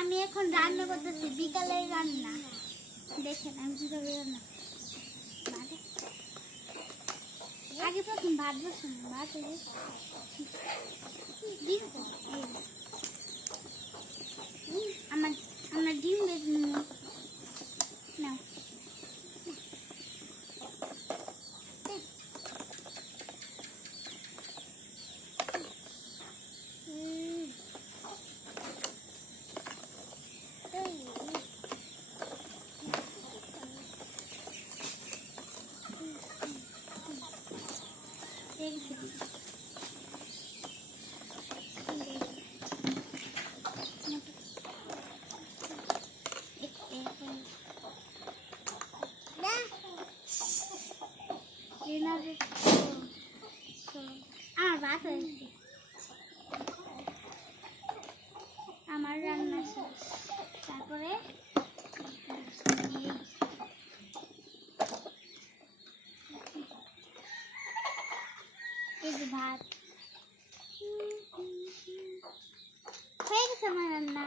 আমি এখন রান্না করতেছি, বিকালের রান্না। দেখেন আমি কিভাবে রান্না আগে প্রথম ভাত বসানো, ভাত ডিম আমার আমার ডিম বেজে নাও। ভাত হয়েছে, আমার রান্না শেষ। তারপরে এই যে ভাত হয়ে গেছে আমার রান্না।